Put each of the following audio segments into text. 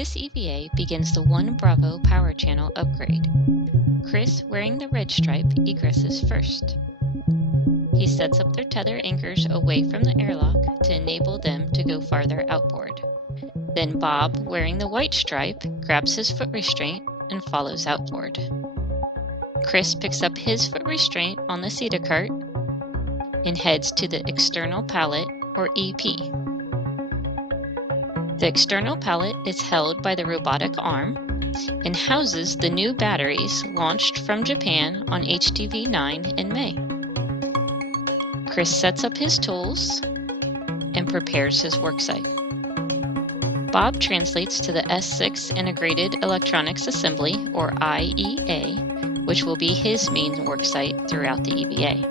This EVA begins the 1 Bravo power channel upgrade. Chris, wearing the red stripe, egresses first. He sets up their tether anchors away from the airlock to enable them to go farther outboard. Then Bob, wearing the white stripe, grabs his foot restraint and follows outboard. Chris picks up his foot restraint on the cedar cart and heads to the external pallet, or EP. The external pallet is held by the robotic arm and houses the new batteries launched from Japan on HTV-9 in May. Chris sets up his tools and prepares his worksite. Bob translates to the S6 Integrated Electronics Assembly, or IEA, which will be his main worksite throughout the EVA.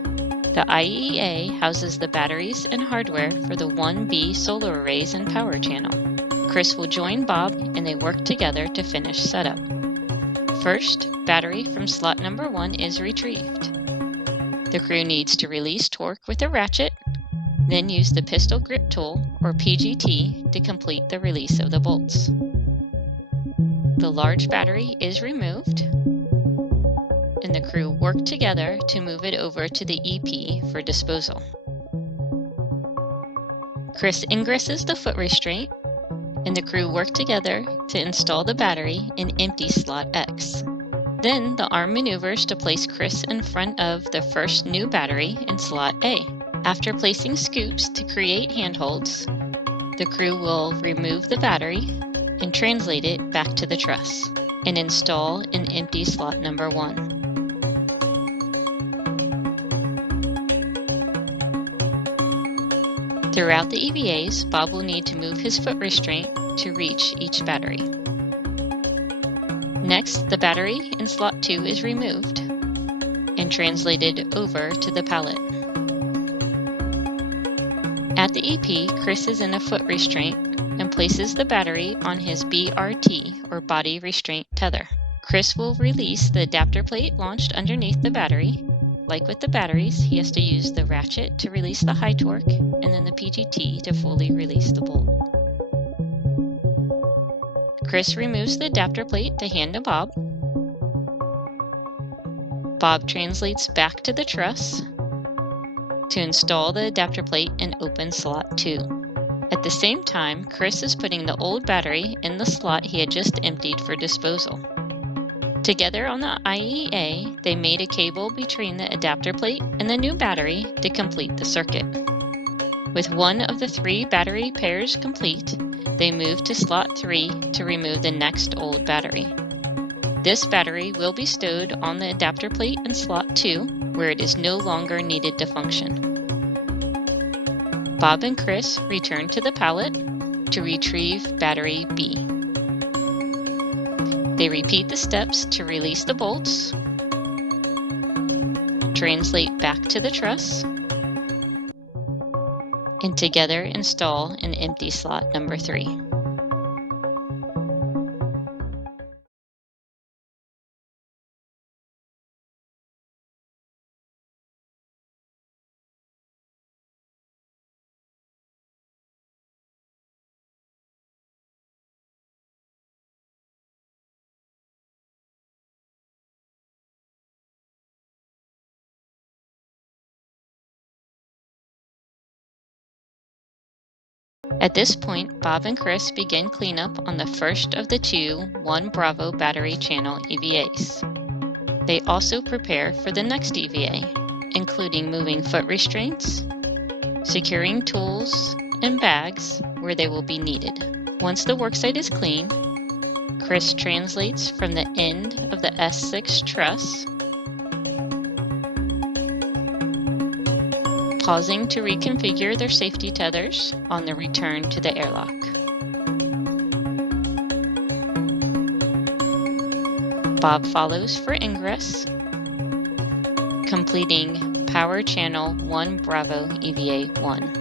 The IEA houses the batteries and hardware for the 1B solar arrays and power channel. Chris will join Bob and they work together to finish setup. First, battery from slot number 1 is retrieved. The crew needs to release torque with a ratchet, then use the pistol grip tool, or PGT, to complete the release of the bolts. The large battery is removed, and the crew work together to move it over to the EP for disposal. Chris ingresses the foot restraint, and the crew work together to install the battery in empty slot X. Then the arm maneuvers to place Chris in front of the first new battery in slot A. After placing scoops to create handholds, the crew will remove the battery and translate it back to the truss and install in empty slot number 1. Throughout the EVAs, Bob will need to move his foot restraint to reach each battery. Next, the battery in slot 2 is removed and translated over to the pallet. At the EP, Chris is in a foot restraint and places the battery on his BRT, or body restraint tether. Chris will release the adapter plate launched underneath the battery. Like with the batteries, he has to use the ratchet to release the high torque and then the PGT to fully release the bolt. Chris removes the adapter plate to hand to Bob. Bob translates back to the truss to install the adapter plate in open slot 2. At the same time, Chris is putting the old battery in the slot he had just emptied for disposal. Together on the IEA, they made a cable between the adapter plate and the new battery to complete the circuit. With one of the 3 battery pairs complete, they move to slot 3 to remove the next old battery. This battery will be stowed on the adapter plate in slot 2, where it is no longer needed to function. Bob and Chris return to the pallet to retrieve battery B. They repeat the steps to release the bolts, translate back to the truss, and together install in empty slot number 3. At this point, Bob and Chris begin cleanup on the first of the 2 1 Bravo battery channel EVAs. They also prepare for the next EVA, including moving foot restraints, securing tools and bags where they will be needed. Once the worksite is clean, Chris translates from the end of the S6 truss, pausing to reconfigure their safety tethers on the return to the airlock. Bob follows for ingress, completing Power Channel 1 Bravo EVA 1.